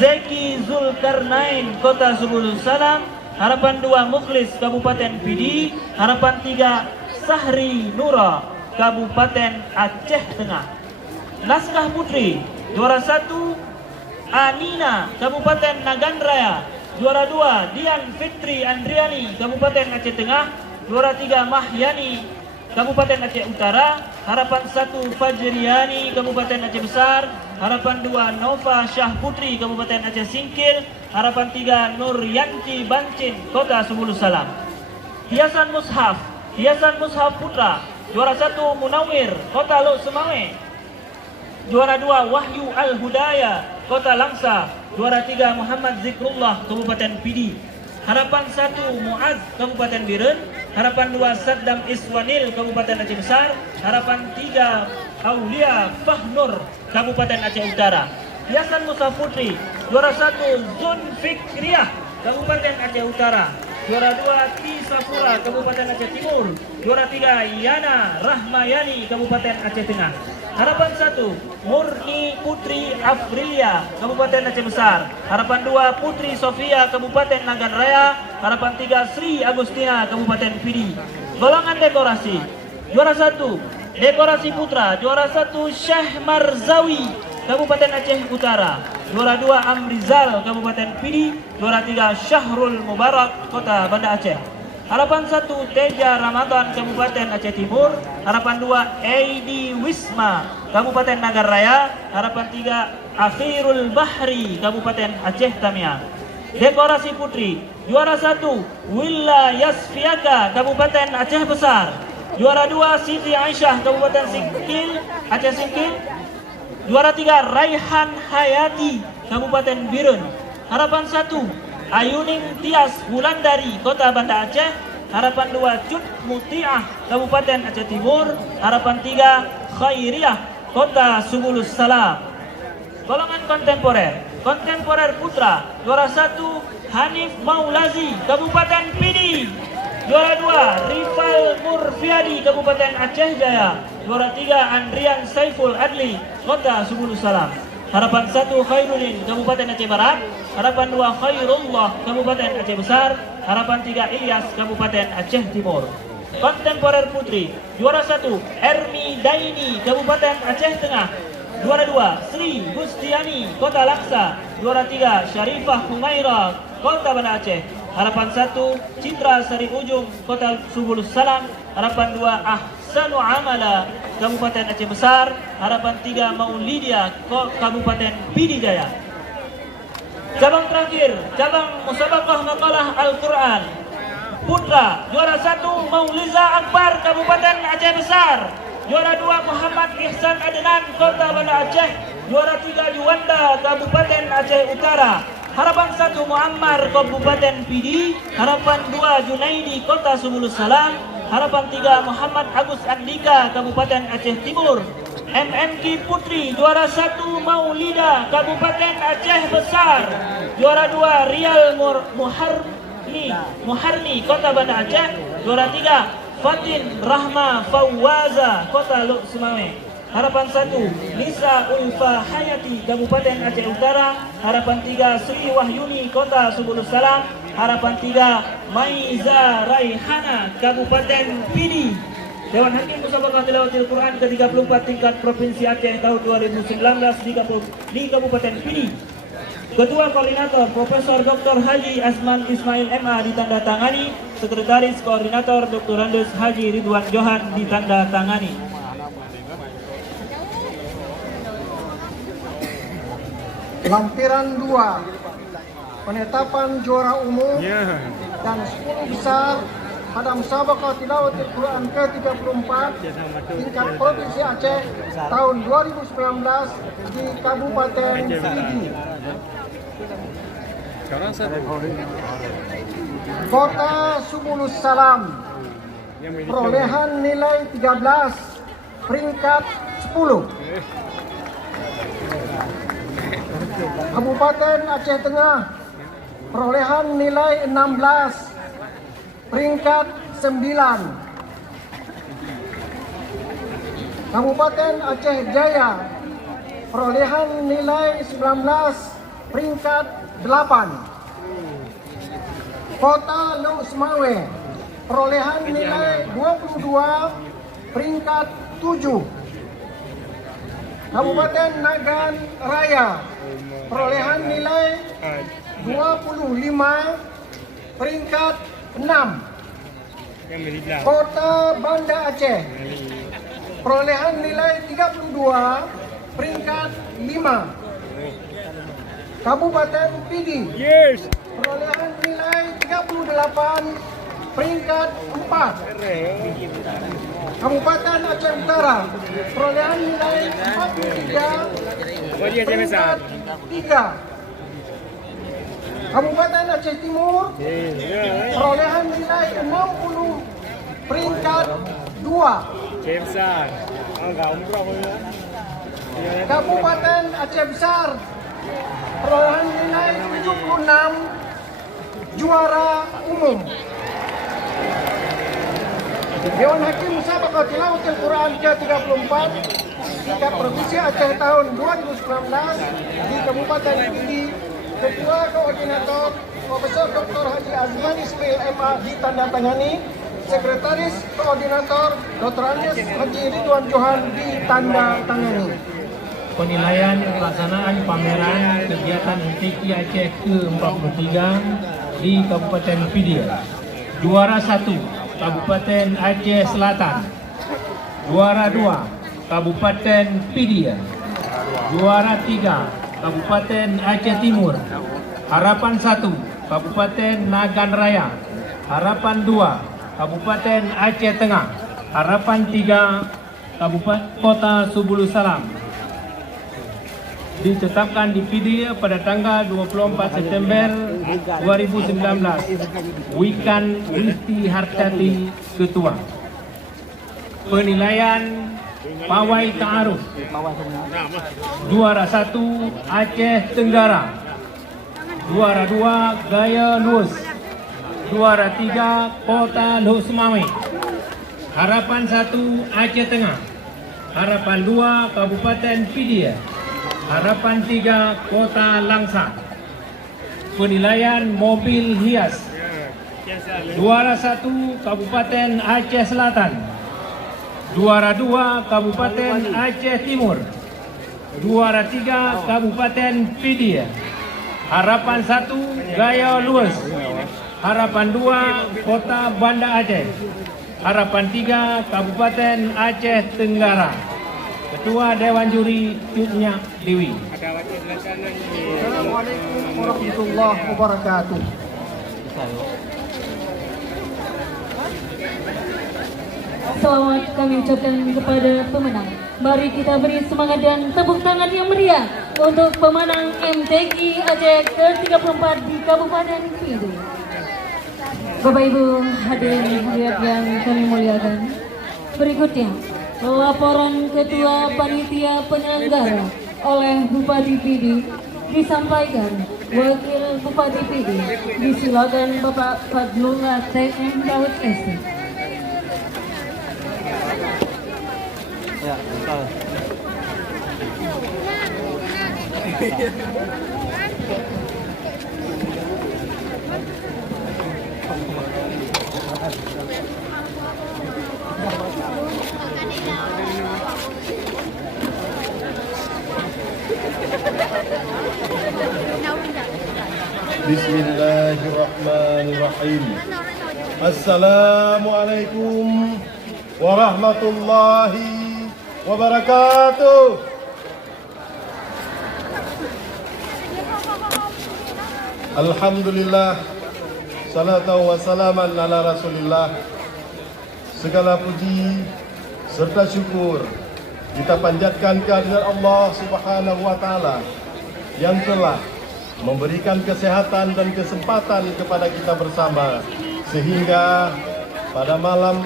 Zeki Zulkarnain Kota Subulus Salam. Harapan 2 Mukhlis Kabupaten Pidi. Harapan 3 Sahri Nura Kabupaten Aceh Tengah. Naskah Putri juara 1 Anina Kabupaten Nagan Raya. Juara 2 Dian Fitri Andriani Kabupaten Aceh Tengah. Juara 3 Mahyani Kabupaten Aceh Utara. Harapan 1 Fajriani Kabupaten Aceh Besar. Harapan 2 Nova Syah Putri Kabupaten Aceh Singkil. Harapan 3 Nuryanti Bancin Kota Subulus Salam. Hiasan Mushaf Putra. Juara 1 Munawir Kota Lok Semawe. Juara 2 Wahyu Al-Hudaya Kota Langsa. Juara 3 Muhammad Zikrullah Kabupaten Pidi. Harapan 1 Muaz Kabupaten Biren. Harapan 2 Saddam Iswanil Kabupaten Aceh Besar. Harapan 3 Aulia Fahnur Kabupaten Aceh Utara. Hiasan Mushaf Putri. Juara 1 Zun Fikriyah Kabupaten Aceh Utara. Juara 2 Ti Safura Kabupaten Aceh Timur. Juara 3 Yana Rahmayani Kabupaten Aceh Tengah. Harapan 1 Murni Putri Afrilia Kabupaten Aceh Besar. Harapan 2 Putri Sofia Kabupaten Nagan Raya. Harapan 3 Sri Agustina Kabupaten Pidi. Golongan dekorasi. Juara 1 Dekorasi Putra. Juara 1 Syekh Marzawi Kabupaten Aceh Utara. Juara 2 Amrizal Kabupaten Pidi. Juara 3 Syahrul Mubarak Kota Banda Aceh. Harapan 1 Teja Ramadan Kabupaten Aceh Timur. Harapan 2 Eidi Wisma Kabupaten Nagar Raya. Harapan 3 Akhirul Bahri Kabupaten Aceh Tamiang. Dekorasi Putri. Juara 1 Willa Yasfiaka Kabupaten Aceh Besar. Juara 2 Siti Aisyah Kabupaten Singkil Aceh Singkil. Juara 3 Raihan Hayati Kabupaten Biren. Harapan 1 Ayuning Tias Wulandari Kota Banda Aceh. Harapan 2 Cut Mutiah Kabupaten Aceh Timur. Harapan 3 Khairiyah Kota Subulus Salam. Golongan kontemporer Putra. Juara 1 Hanif Maulazi Kabupaten Pidi. Juara 2 Rifal Murfiadi Kabupaten Aceh Jaya. Juara 3 Andrian Saiful Adli Kota Subulus Salam. Harapan 1 Khairuddin Kabupaten Aceh Barat. Harapan 2 Khairullah Kabupaten Aceh Besar. Harapan 3 Ilyas Kabupaten Aceh Timur. Kontemporer Putri. Juara 1 Ermi Daini Kabupaten Aceh Tengah. Juara 2 Sri Gustiani Kota Laksa. Juara 3 Syarifah Humaira Kota Banda Aceh. Harapan 1 Citra Sari Ujung Kota Subulus Salam. Harapan 2 Ahsanu Amala Kabupaten Aceh Besar. Harapan 3 Maulidia Kabupaten Pidi Jaya. Cabang terakhir, cabang Musabaqah Maqalah Al-Quran Putra. Juara 1 Mauliza Akbar Kabupaten Aceh Besar. Juara 2 Muhammad Ihsan Adnan Kota Banda Aceh. Juara 3 Juanda Kabupaten Aceh Utara. Harapan 1 Muammar Kabupaten Pidi. Harapan 2 Junaidi Kota Subulus Salam. Harapan 3 Muhammad Agus Andika Kabupaten Aceh Timur. MMK Putri. Juara 1 Maulida Kabupaten Aceh Besar. Juara 2 Rial Muharni Kota Banda Aceh. Juara 3 Fatin Rahma Fawaza Kota Lok Semawe. Harapan 1 Nisa Ulfa Hayati Kabupaten Aceh Utara. Harapan 3 Sri Wahyuni Kota Subulus Salam. Harapan 3 Maiza Raihana Kabupaten Pidi. Dewan Hakim Musabaqah Tilawatil Quran ke-34 tingkat Provinsi Aceh tahun 2019 di Kabupaten Pidi. Ketua Koordinator Profesor Dr. Haji Asman Ismail MA ditandatangani. Sekretaris Koordinator Dr. Andes Haji Ridwan Johan ditandatangani. Lampiran 2 penetapan juara umum dan 10 besar pada Musabaqah Tilawatil Quran ke-34 tingkat Provinsi Aceh tahun 2019 di Kabupaten Pidi. Kota Subulus Salam perolehan nilai 13, peringkat 10. Kabupaten Aceh Tengah perolehan nilai 16, peringkat 9. Kabupaten Aceh Jaya perolehan nilai 19, peringkat 8. Kota Lok Semawe perolehan nilai 22, peringkat 7. Kabupaten Nagan Raya perolehan nilai 25, peringkat 6. Kota Banda Aceh perolehan nilai 32, peringkat 5. Kabupaten Pidi perolehan nilai 38, peringkat 4. Kabupaten Aceh Utara perolehan nilai 43, peringkat 3. Kabupaten Aceh Timur perolehan nilai 60, peringkat 2. Kabupaten Aceh Besar perolehan nilai 76, juara umum. Dewan Hakim Musabaqah Tilawatil Quran ke-34 tingkat Provinsi Aceh tahun 2019 di Kabupaten Pidi, Ketua Koordinator Profesor Dr. Haji Azman Ismail MA ditandatangani, Sekretaris Koordinator Dr. Andes Haji Ridwan Johan ditandatangani. Penilaian pelaksanaan pameran kegiatan MTQ Aceh ke-43 di Kabupaten Pidi. Juara 1 Kabupaten Aceh Selatan. Juara 2 Kabupaten Pidi. Juara 3 Kabupaten Aceh Timur. Harapan 1 Kabupaten Nagan Raya. Harapan 2 Kabupaten Aceh Tengah. Harapan 3 Kabupaten Kota Subulus Salam. Ditetapkan di Pidi pada tanggal 24 September 2019. Wikan Risti Hartati Ketua. Penilaian Pawai Ta'aruf. Juara 1 Aceh Tenggara. Juara 2 Gaya Luas. Juara 3 Kota Lok Semawe. Harapan 1 Aceh Tengah. Harapan 2 Kabupaten Pidi. Harapan 3 Kota Langsa. Penilaian mobil hias. Juara 1 Kabupaten Aceh Selatan. Juara 2 Kabupaten Aceh Timur. Juara 3 Kabupaten Pidi. Harapan 1 Gaya Luas. Harapan 2 Kota Banda Aceh. Harapan 3 Kabupaten Aceh Tenggara. Ketua Dewan Juri Cutnya Dewi. Assalamualaikum warahmatullahi wabarakatuh. Selamat kami ucapkan kepada pemenang. Mari kita beri semangat dan tepuk tangan yang meriah untuk pemenang MTQ Aceh ke-34 di Kabupaten Pidi. Bapak Ibu hadirin hadirat yang kami muliakan, berikutnya laporan Ketua Panitia Penyelenggara oleh Bupati Pidi disampaikan Wakil Bupati Pidi. Disilakan Bapak Fadlullah TM Daud SC. Bismillahirrahmanirrahim. Assalamualaikum warahmatullahi wabarakatuh. Alhamdulillah, salatu wassalaman ala rasulillah. Segala puji serta syukur kita panjatkan kehadirat Allah Subhanahu wa taala yang telah memberikan kesehatan dan kesempatan kepada kita bersama sehingga pada malam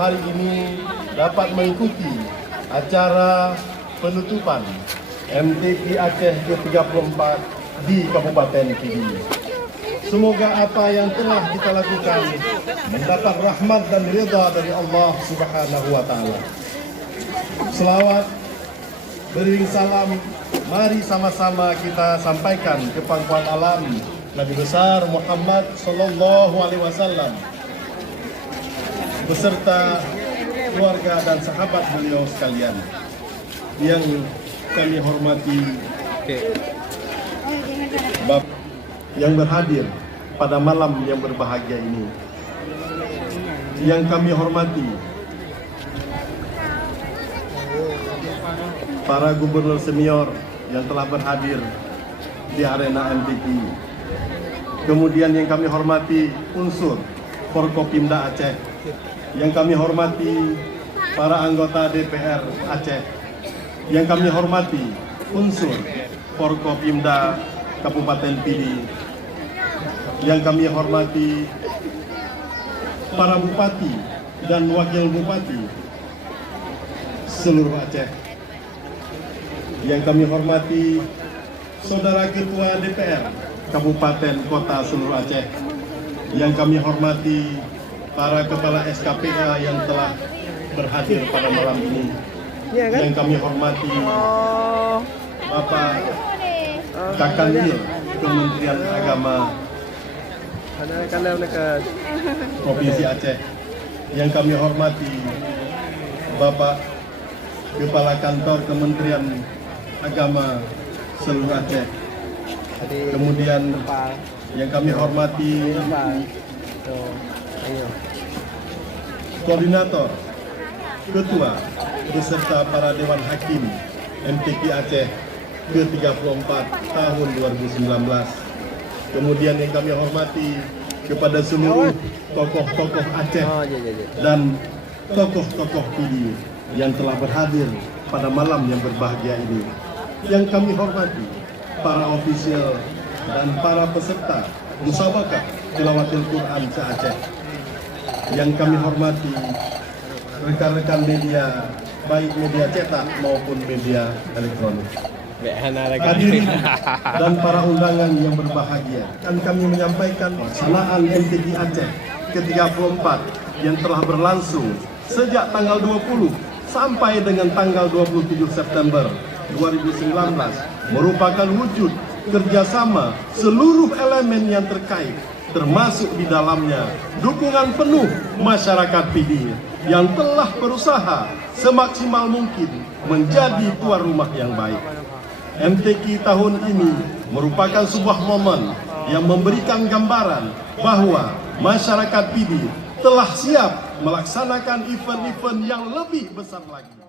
hari ini dapat mengikuti acara penutupan MTQ Aceh ke-34 di Kabupaten Pidi. Semoga apa yang telah kita lakukan mendapat rahmat dan ridha dari Allah Subhanahu wa taala. Selawat, beriring salam, mari sama-sama kita sampaikan ke pangkuan alam Nabi besar Muhammad Sallallahu Alaihi Wasallam beserta keluarga dan sahabat beliau sekalian yang kami hormati, Bapak yang berhadir pada malam yang berbahagia ini, yang kami hormati para gubernur senior yang telah berhadir di arena MTQ. Kemudian yang kami hormati unsur Forkopimda Aceh, yang kami hormati para anggota DPR Aceh, yang kami hormati unsur Forkopimda Kabupaten Pidi, yang kami hormati para bupati dan wakil bupati seluruh Aceh, yang kami hormati saudara ketua DPR Kabupaten Kota seluruh Aceh, yang kami hormati para kepala SKPA yang telah berhadir pada malam ini, yang kami hormati Bapak Kakanwil Kementerian Agama Provinsi Aceh, yang kami hormati Bapak Kepala Kantor Kementerian Agama seluruh Aceh, kemudian yang kami hormati Koordinator, Ketua, beserta para Dewan Hakim MTQ Aceh ke-34 tahun 2019. Kemudian yang kami hormati kepada seluruh tokoh-tokoh Aceh dan tokoh-tokoh Pidi yang telah berhadir pada malam yang berbahagia ini. Yang kami hormati para ofisial dan para peserta musabaqah tilawatil Quran se-Aceh. Yang kami hormati rekan-rekan media, baik media cetak maupun media elektronik. Hadirin dan para undangan yang berbahagia, dan kami menyampaikan pelaksanaan MTQ Aceh ke-34 yang telah berlangsung sejak tanggal 20 sampai dengan tanggal 27 September 2019 merupakan wujud kerjasama seluruh elemen yang terkait, termasuk di dalamnya dukungan penuh masyarakat Pidi yang telah berusaha semaksimal mungkin menjadi tuan rumah yang baik. MTQ tahun ini merupakan sebuah momen yang memberikan gambaran bahwa masyarakat Pidi telah siap melaksanakan event-event yang lebih besar lagi.